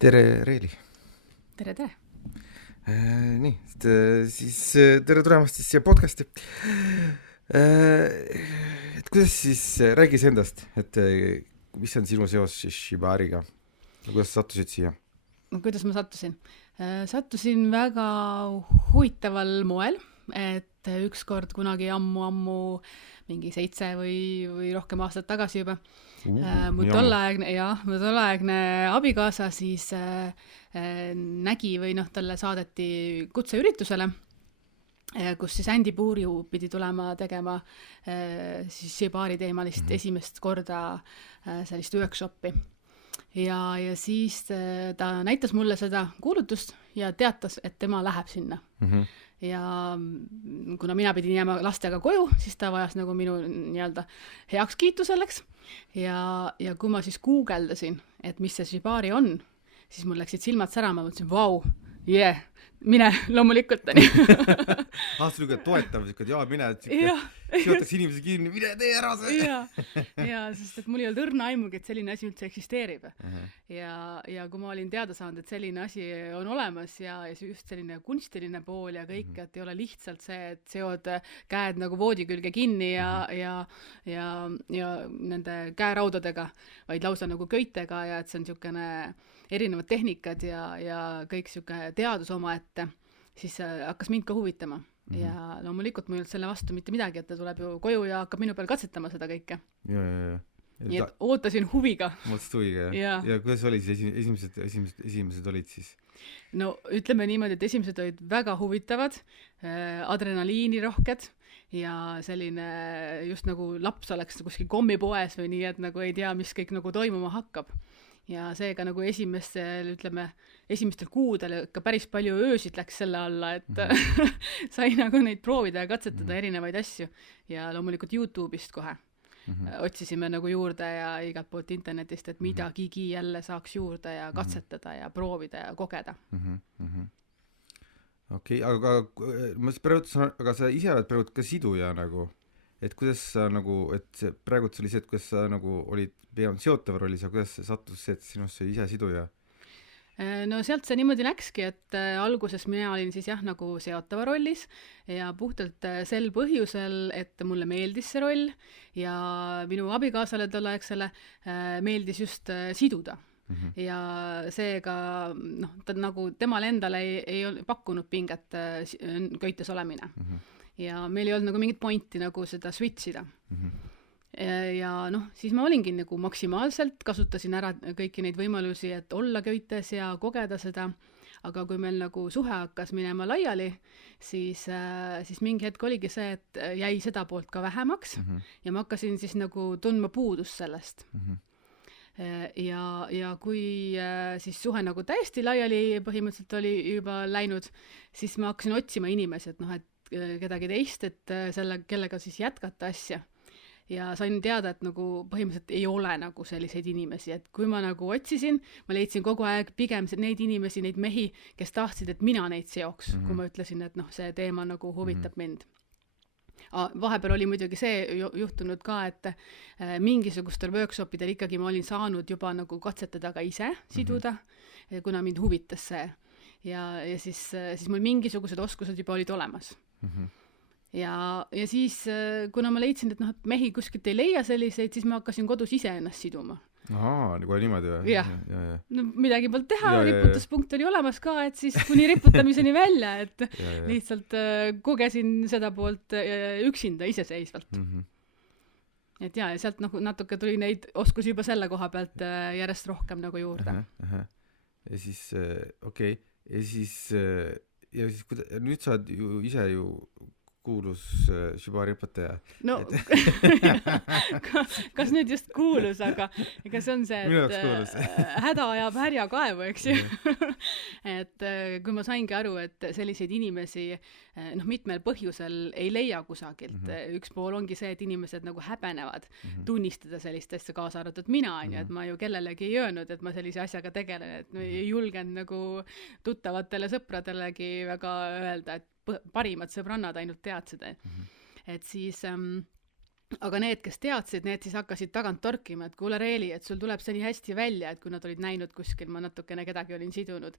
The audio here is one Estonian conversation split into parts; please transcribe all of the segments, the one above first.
Tere, Reeli. Tere, tere. Nii, siis tere tulemast siis siia podcasti. Et kuidas siis, räägis endast, et mis on sinu seos siis Shibariga? Kuidas sattusid siia? Kuidas ma sattusin? Sattusin väga huvitaval moel, et ükskord kunagi ammu, mingi 7 või rohkem aastat tagasi juba, mu tolleaegne abikaasa siis nägi või talle saadeti kutseüritusele, kus siis Andy Purju pidi tulema tegema siis Shibari teemalist esimest korda sellist workshopi. Ja siis ta näitas mulle seda kuulutust ja teatas, et tema läheb sinna. Ja kuna mina pidin jääma lastega koju, siis ta vajas nagu minu nii-öelda heakskiitu selleks. Ja kui ma siis guugeldasin, et mis see Shibari on, siis mul läksid silmad särama, mõtlesin, vau, mine, loomulikult on ju. Aastal niisugune toetav, mine, seotaks inimesi kinni, mine tee ära see. Ja, sest et mul ei olnud õrna aimugi, et selline asi üldse eksisteerib. Ja kui ma olin teada saanud, et selline asi on olemas ja just selline kunstiline pool ja kõik, et ei ole lihtsalt see, et seod käed nagu voodi külge kinni ja nende käeraudadega, vaid lausa nagu köitega ja et see on niisugune erinevad tehnikad ja kõik niisugune teadus omaette, siis hakkas mind ka huvitama. Ja loomulikult mul ei olnud selle vastu mitte midagi, et ta tuleb ju koju ja hakkab minu peal katsetama seda kõike. Nii et ootasin huviga. Mõtlesid huviga, jah? Ja kuidas oli siis esimesed olid siis? No ütleme niimoodi, et esimesed olid väga huvitavad, adrenaliini rohked ja selline just nagu laps oleks kuskil kommipoes või nii, et nagu ei tea, mis kõik nagu toimuma hakkab. Ja seega nagu esimestel kuudel ikka päris palju öösid läks selle alla, et sai nagu neid proovida ja katsetada erinevaid asju. Ja loomulikult YouTube'ist kohe otsisime nagu juurde ja igalt poolt internetist, et midagigi jälle saaks juurde ja katsetada ja proovida ja kogeda. Okei, aga ma siis aga sa ise oled praegu ka siduja nagu, et kuidas sa nagu, et praegu oli see, et kuidas sa nagu olid peaaegu seotava rollis ja kuidas see sattus see, et sinust ise siduja? No sealt see niimoodi läkski, et alguses mina olin siis nagu seotava rollis ja puhtalt sel põhjusel, et mulle meeldis see roll ja minu abikaasale tolleaegsele meeldis just siduda. Ja seega ta nagu temal endale ei pakkunud pinget köites olemine. Ja meil ei olnud nagu mingit pointi nagu seda switchida. Ja siis ma olingi nagu maksimaalselt, kasutasin ära kõiki neid võimalusi, et olla köites ja kogeda seda, aga kui meil nagu suhe hakkas minema laiali, siis mingi hetk oligi see, et jäi seda poolt ka vähemaks ja ma hakkasin siis nagu tundma puudust sellest. Ja kui siis suhe nagu täiesti laiali põhimõtteliselt oli juba läinud, siis ma hakkasin otsima inimesi, et kedagi teist, et kellega siis jätkata asja. Ja sain teada, et nagu põhimõtteliselt ei ole nagu selliseid inimesi, et kui ma nagu otsisin, ma leidsin kogu aeg pigem neid inimesi, neid mehi, kes tahtsid, et mina neid seoks, kui ma ütlesin, et see teema nagu huvitab mind. Vahepeal oli muidugi see juhtunud ka, et mingisugustel workshopidel ikkagi ma olin saanud juba nagu katsetada ka ise siduda, kuna mind huvitas see. Ja siis mul mingisugused oskused juba olid olemas. Ja siis, kuna ma leidsin, et mehi kuskilt ei leia selliseid, siis ma hakkasin kodus ise ennast siduma. Nagu niimoodi või? Jah. No midagi polnud teha, riputuspunkt oli olemas ka, et siis kuni riputamiseni välja, et lihtsalt kogesin seda poolt üksinda iseseisvalt. Et ja sealt natuke tuli neid oskusi juba selle koha pealt järjest rohkem nagu juurde. Ja siis, okei. Ja siis nüüd sa oled ju ise ju kuulus Shibari õpetaja. No, kas nüüd just kuulus, aga ega see on see, et häda ajab härja kaevu, eks ju. Et kui ma saingi aru, et selliseid inimesi mitmel põhjusel ei leia kusagilt. Üks pool ongi see, et inimesed nagu häbenevad tunnistada sellist asja, kaasa arvatud mina, et ma ju kellelegi ei öelnud, et ma sellise asjaga tegelen, et ei julgenud nagu tuttavatele sõpradelegi väga öelda, et parimad sõbrannad ainult tead seda. Et siis aga need, kes teadsid, need siis hakkasid tagant torkima, et kuule Reeli, et sul tuleb see nii hästi välja, et kui nad olid näinud kuskil, ma natukene kedagi olin sidunud,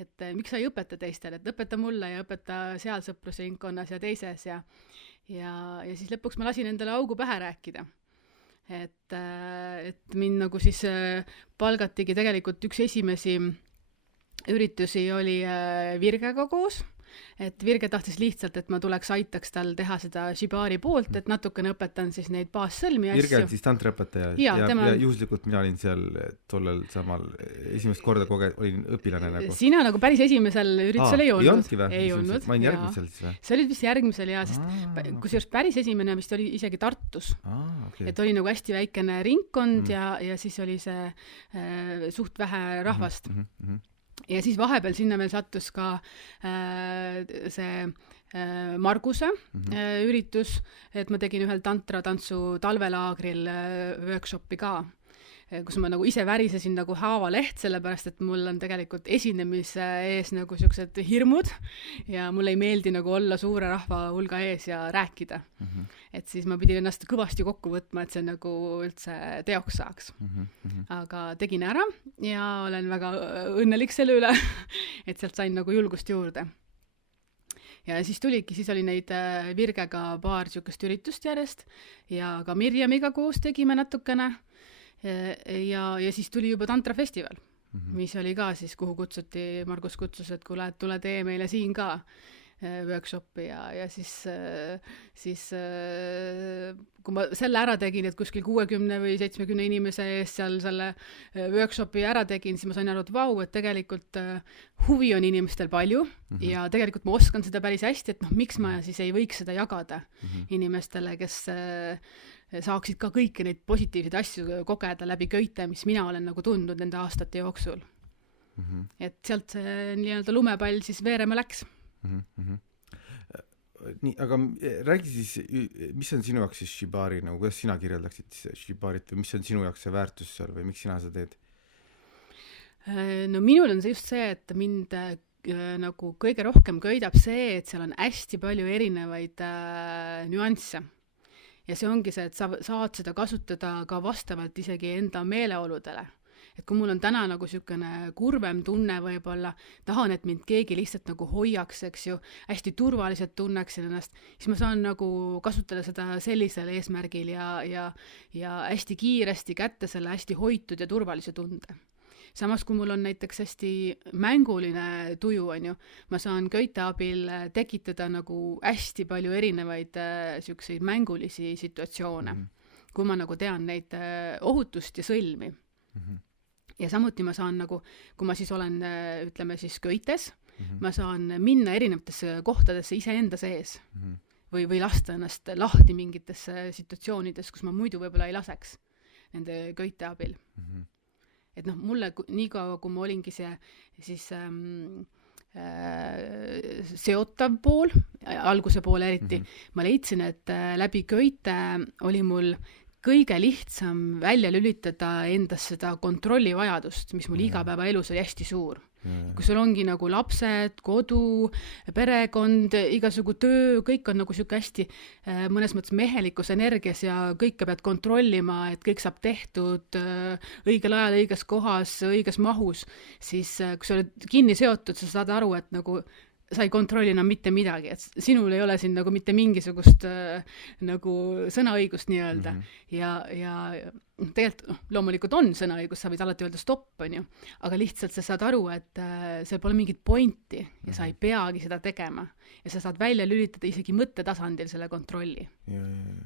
et miks sa ei õpeta teistele, et õpeta mulle ja õpeta seal sõprusringkonnas ja teises ja siis lõpuks ma lasin endale augu pähe rääkida. Et mind nagu siis palgatigi tegelikult üks esimesi üritusi oli Virgega koos, et Virge tahtis lihtsalt, et ma tuleks aitaks tal teha seda Shibari poolt, et natukene õpetan siis neid baassõlmi asju. Virge on siis tantraõpetaja ja juhuslikult mina olin seal tollel samal esimest korda olin õpilane nagu. Sina nagu päris esimesel üritusel ei olnud. Ei olnud. Ma olin järgmisel siis või? See oli vist järgmisel ja sest kusjuures päris esimene vist oli isegi Tartus. Okay. Et oli nagu hästi väikene ringkond ja siis oli see suht vähe rahvast. Ja siis vahepeal sinna veel sattus ka see Marguse üritus, et ma tegin ühel tantratantsu talvelaagril workshopi ka, kus ma nagu ise värisesin nagu haavaleht, sellepärast et mul on tegelikult esinemise ees nagu siuksed hirmud ja mulle ei meeldi nagu olla suure rahva hulga ees ja rääkida. Et siis ma pidin ennast kõvasti kokku võtma, et see nagu üldse teoks saaks. Aga tegin ära ja olen väga õnnelik selle üle, et sealt sain nagu julgust juurde. Ja siis oli neid Virgega paar siukest üritust järjest ja ka Mirjamiga koos tegime natukene. Ja siis tuli juba tantrafestival, mis oli ka siis, kuhu kutsuti, Margus kutsus, et kuule, et tule tee meile siin ka workshopi ja siis kui ma selle ära tegin, et kuskil 60 või 70 inimese ees seal selle workshopi ära tegin, siis ma sain aru, et vau, et tegelikult huvi on inimestel palju ja tegelikult ma oskan seda päris hästi, et miks ma siis ei võiks seda jagada inimestele, kes saaksid ka kõiki neid positiivseid asju kogeda läbi köite, mis mina olen nagu tundnud nende aastate jooksul. Et sealt see nii-öelda lumepall siis veerema läks. Nii, aga räägi siis, mis on sinu jaoks siis Shibari, nagu kuidas sina kirjeldaksid Shibarit või mis on sinu jaoks see väärtus seal või miks sina seda teed? No minul on see just see, et mind nagu kõige rohkem köidab see, et seal on hästi palju erinevaid nüansse. Ja see ongi see, et sa saad seda kasutada ka vastavalt isegi enda meeleoludele. Et kui mul on täna nagu siukene kurvem tunne võib-olla, tahan, et mind keegi lihtsalt nagu hoiaks, eks ju, hästi turvaliselt tunneksin ennast, siis ma saan nagu kasutada seda sellisel eesmärgil ja hästi kiiresti kätte selle hästi hoitud ja turvalise tunde. Samas, kui mul on näiteks hästi mänguline tuju, on ju, ma saan köite abil tekitada nagu hästi palju erinevaid siukseid mängulisi situatsioone, kui ma nagu tean neid ohutust ja sõlmi. Ja samuti ma saan nagu, kui ma siis olen, ütleme siis köites, ma saan minna erinevatesse kohtadesse iseenda sees või lasta ennast lahti mingitesse situatsioonides, kus ma muidu võib-olla ei laseks nende köite abil. Et mulle nii kaua, kui ma olingi see siis seotav pool, alguse pool eriti, ma leidsin, et läbi köite oli mul kõige lihtsam välja lülitada endas seda kontrollivajadust, mis mul igapäevaelus oli hästi suur. Kui sul ongi nagu lapsed, kodu, perekond, igasugu töö, kõik on nagu siuke hästi mõnes mõttes mehelikus energias ja kõike pead kontrollima, et kõik saab tehtud õigel ajal, õiges kohas, õiges mahus, siis kui sa oled kinni seotud, sa saad aru, et nagu sa ei kontrolli enam mitte midagi, et sinul ei ole siin nagu mitte mingisugust nagu sõnaõigust nii-öelda. Ja tegelikult loomulikult on sõnaõigus, sa võid alati öelda stopp, on ju, aga lihtsalt sa saad aru, et seal pole mingit pointi ja sa ei peagi seda tegema. Ja sa saad välja lülitada isegi mõttetasandil selle kontrolli.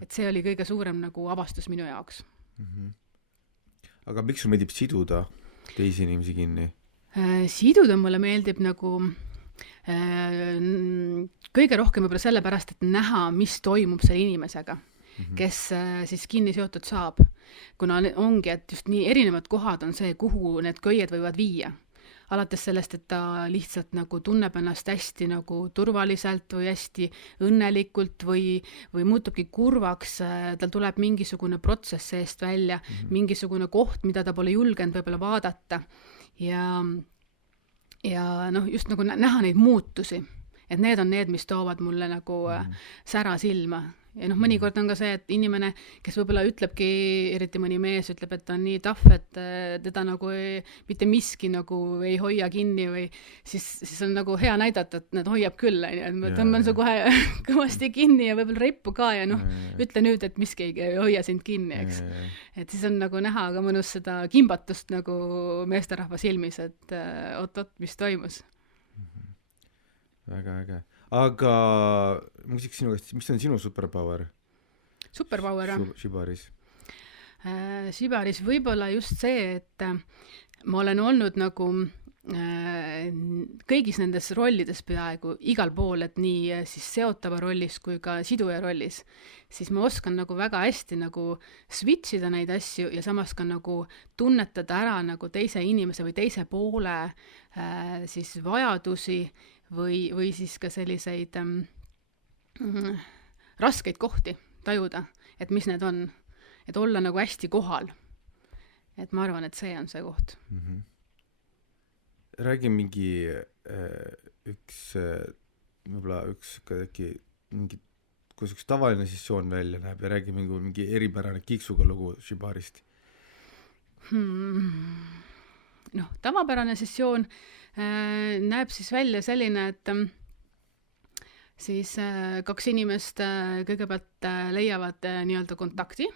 Et see oli kõige suurem nagu avastus minu jaoks. Aga miks sul meeldib siduda teisi inimesi kinni? Siduda mulle meeldib nagu kõige rohkem võib-olla sellepärast, et näha, mis toimub selle inimesega, kes siis kinni seotud saab. Kuna ongi, et just nii erinevad kohad on see, kuhu need köied võivad viia. Alates sellest, et ta lihtsalt nagu tunneb ennast hästi nagu turvaliselt või hästi õnnelikult või muutubki kurvaks, tal tuleb mingisugune protsess seest välja, mingisugune koht, mida ta pole julgenud võib-olla vaadata ja just nagu näha neid muutusi, et need on need, mis toovad mulle nagu sära silma. Ja noh, mõnikord on ka see, et inimene, kes võib-olla ütlebki, eriti mõni mees ütleb, et ta on nii tough, et teda nagu mitte miski nagu ei hoia kinni või siis on nagu hea näidata, et need hoiab küll, et ma tõmban su kohe kõvasti kinni ja võib-olla rippu ka ja noh, ütle nüüd, et miski ei hoia sind kinni, eks. Et siis on nagu näha ka mõnus seda kimbatust nagu meesterahva silmis, et oot, mis toimus. Väga äge. Aga ma küsiks sinu käest, mis on sinu superpower? Superpower? Shibaris? Shibaris võib-olla just see, et ma olen olnud nagu kõigis nendes rollides peaaegu igal pool, et nii siis seotava rollis kui ka siduja rollis, siis ma oskan nagu väga hästi nagu switchida neid asju ja samas ka nagu tunnetada ära nagu teise inimese või teise poole siis vajadusi või siis ka selliseid raskeid kohti tajuda, et mis need on, et olla nagu hästi kohal. Et ma arvan, et see on see koht. Räägi mingi võib-olla üks mingi, kus üks tavaline sessioon välja näeb ja räägi mingi eripärane kiksuga lugu Shibarist. Noh, tavapärane sessioon näeb siis välja selline, et siis kaks inimest kõigepealt leiavad nii-öelda kontakti,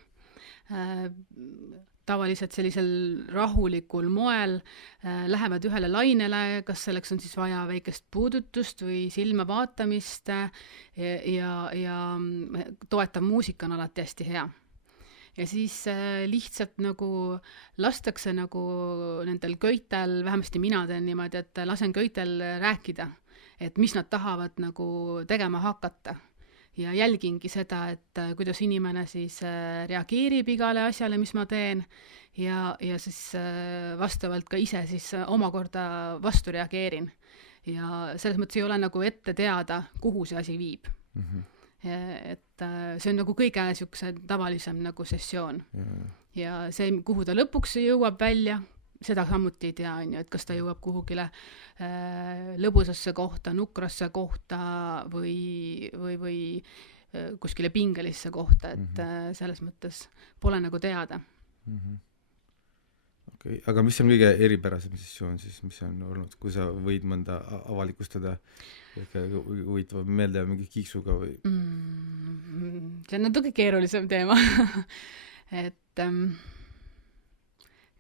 tavaliselt sellisel rahulikul moel lähevad ühele lainele, kas selleks on siis vaja väikest puudutust või silma vaatamist ja toetav muusika on alati hästi hea. Ja siis lihtsalt nagu lastakse nagu nendel köitel, vähemasti mina teen niimoodi, et lasen köitel rääkida, et mis nad tahavad nagu tegema hakata. Ja jälgingi seda, et kuidas inimene siis reageerib igale asjale, mis ma teen ja siis vastavalt ka ise siis omakorda vastu reageerin. Ja selles mõttes ei ole nagu ette teada, kuhu see asi viib. Et see on nagu kõige siukse tavalisem nagu sessioon. Ja see, kuhu ta lõpuks jõuab välja, seda samuti ei tea, et kas ta jõuab kuhugile lõbusasse kohta, nukrasse kohta või kuskile pingelisse kohta, et selles mõttes pole nagu teada. Okay. Aga mis on kõige eripärasem sessioon siis, mis on olnud, kui sa võid mõnda avalikustada, huvitav meelde mingi kiiksuga või? See on natuke keerulisem teema. Et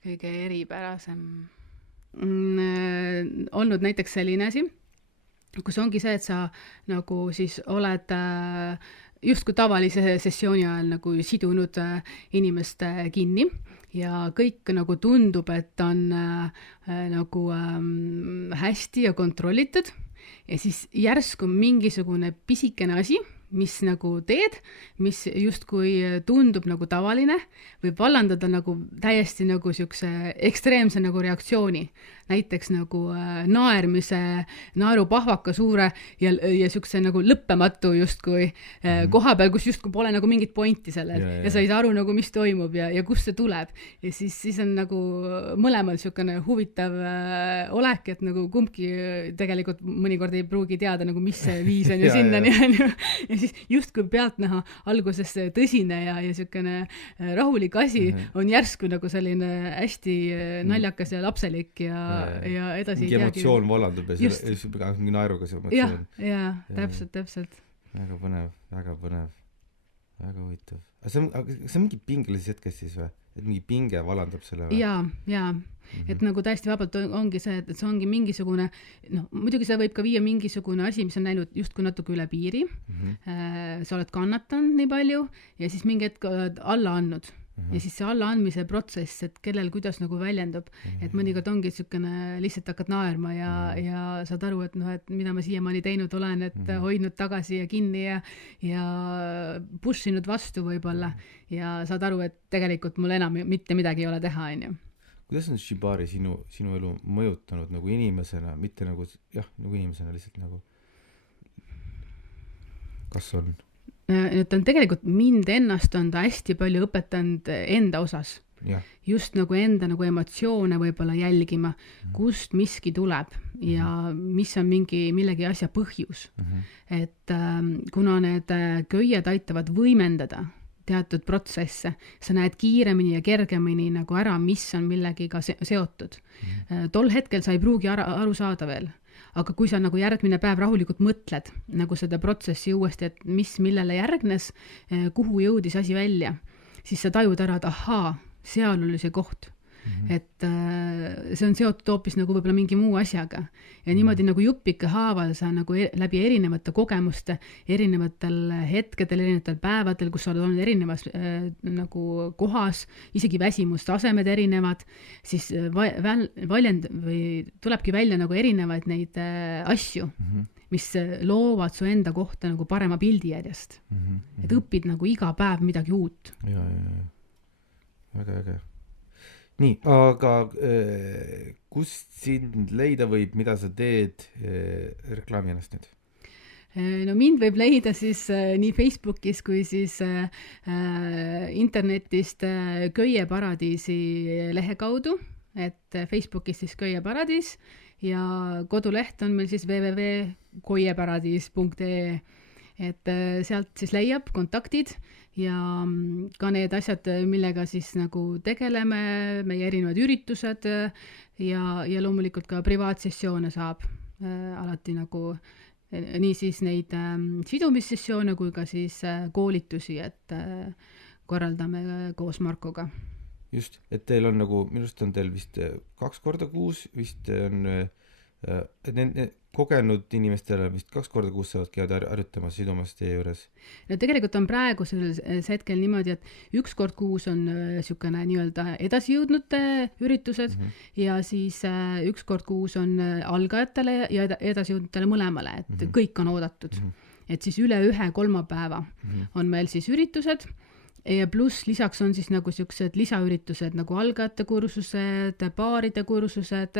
kõige eripärasem olnud näiteks selline asi, kus ongi see, et sa nagu siis oled justkui tavalise sessiooni ajal nagu sidunud inimest kinni ja kõik nagu tundub, et on nagu hästi ja kontrollitud ja siis järsku mingisugune pisikene asi, mis nagu teed, mis justkui tundub nagu tavaline, võib vallandada nagu täiesti nagu siukse ekstreemse nagu reaktsiooni. Näiteks nagu naermise, naerupahvaka suure ja siukse nagu lõppematu justkui koha peal, kus justkui pole nagu mingit pointi sellel ja sa ei saa aru nagu, mis toimub ja kust see tuleb. Ja siis on nagu mõlemal siukene huvitav olek, et nagu kumbki tegelikult mõnikord ei pruugi teada nagu, mis see viis on ja sinnani on ju. Ja siis justkui pealtnäha alguses tõsine ja siukene rahulik asi on järsku nagu selline hästi naljakas ja lapselik ja edasi mingi emotsioon vallandub ja siis mingi naeruga see emotsioon. Ja, täpselt. Väga põnev, väga huvitav. See on mingi pingelises hetkes siis või? Et mingi pinge vallandab selle või? Ja. Et nagu täiesti vabalt ongi see, et see ongi mingisugune, muidugi see võib ka viia mingisugune asi, mis on näinud justkui natuke üle piiri. Sa oled kannatanud nii palju ja siis mingi hetk oled alla andnud. Ja siis see allaandmise protsess, et kellel kuidas nagu väljendub, et mõnikord ongi niisugune lihtsalt hakkad naerma ja saad aru, et et mida ma siiamaani teinud olen, et hoidnud tagasi ja kinni ja pushinud vastu võib-olla ja saad aru, et tegelikult mul enam mitte midagi ei ole teha, on ju. Kuidas on Shibari sinu elu mõjutanud nagu inimesena, mitte nagu, nagu inimesena lihtsalt nagu, kas on? Et on tegelikult mind ennast on ta hästi palju õpetanud enda osas. jah. Just nagu enda nagu emotsioone võib-olla jälgima, kust miski tuleb ja mis on millegi asja põhjus. Et kuna need köied aitavad võimendada teatud protsesse, sa näed kiiremini ja kergemini nagu ära, mis on millegiga seotud. Tol hetkel sa ei pruugi aru saada veel, aga kui sa nagu järgmine päev rahulikult mõtled nagu seda protsessi uuesti, et mis millele järgnes, kuhu jõudis asi välja, siis sa tajud ära, et ahaa, seal oli see koht. Et see on seotud hoopis nagu võib-olla mingi muu asjaga. Ja niimoodi nagu juppike haaval sa nagu läbi erinevate kogemuste, erinevatel hetkedel, erinevatel päevadel, kus sa oled olnud erinevas nagu kohas, isegi väsimustasemed erinevad, siis tulebki välja nagu erinevaid neid asju, mis loovad su enda kohta nagu parema pildi järjest. Et õpid nagu iga päev midagi uut. Ja. Väga äge. Nii, aga kust sind leida võib, mida sa teed, reklaami ennast nüüd? No mind võib leida siis nii Facebookis kui siis internetist Köieparadiisi lehe kaudu, et Facebookis siis Köieparadiis ja koduleht on meil siis www.koieparadiis.ee, et sealt siis leiab kontaktid ja ka need asjad, millega siis nagu tegeleme, meie erinevad üritused ja loomulikult ka privaatsessioone saab alati nagu nii siis neid sidumissessioone kui ka siis koolitusi, et korraldame koos Markoga. Just, et teil on nagu, minust on teil vist 2 korda kuus, vist on kogenud inimestele vist 2 korda kuus saavad käida harjutamas sidumas teie juures? No tegelikult on praegu selles hetkel niimoodi, et 1 kord kuus on niisugune nii-öelda edasijõudnute üritused ja siis 1 kord kuus on algajatele ja edasijõudnutele mõlemale, et kõik on oodatud. Et siis üle 1 kolmapäeva on meil siis üritused ja pluss lisaks on siis nagu siuksed lisaüritused nagu algajate kursused, paaride kursused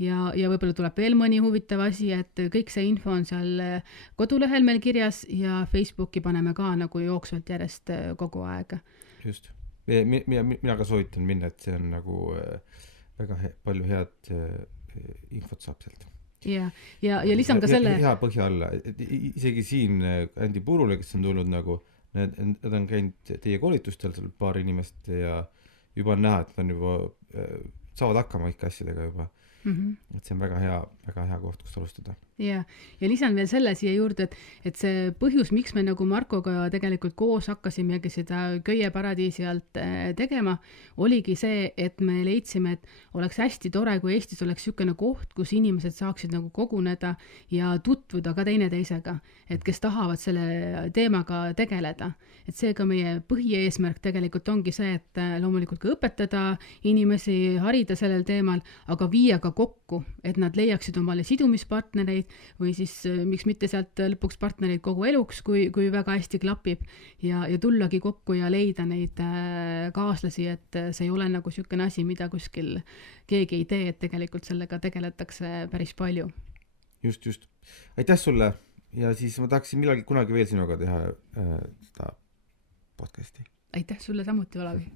ja võib-olla tuleb veel mõni huvitav asi, et kõik see info on seal kodulehel meil kirjas ja Facebooki paneme ka nagu jooksvalt järjest kogu aeg. Just. Mina ka soovitan minna, et see on nagu väga palju head infot saab sealt. Ja lisan ka selle... Hea põhja alla. Isegi siin Andi Purule, kes on tulnud nagu Need on käinud teie koolitustel seal paar inimest ja juba on näha, et on juba saavad hakkama ikka asjadega juba. Et see on väga hea koht, kus alustada. Ja lisan veel selle siia juurde, et see põhjus, miks me nagu Markoga tegelikult koos hakkasimegi seda Köieparadiisi alt tegema, oligi see, et me leidsime, et oleks hästi tore, kui Eestis oleks niisugune koht, kus inimesed saaksid nagu koguneda ja tutvuda ka teineteisega, et kes tahavad selle teemaga tegeleda. Et seega meie põhieesmärk tegelikult ongi see, et loomulikult ka õpetada inimesi, harida sellel teemal, aga viia ka kokku, et nad leiaksid omale sidumispartnereid või siis miks mitte sealt lõpuks partnereid kogu eluks, kui väga hästi klapib ja tullagi kokku ja leida neid kaaslasi, et see ei ole nagu niisugune asi, mida kuskil keegi ei tee, et tegelikult sellega tegeletakse päris palju. Just. Aitäh sulle ja siis ma tahaksin kunagi veel sinuga teha seda podcasti. Aitäh sulle samuti, Olavi!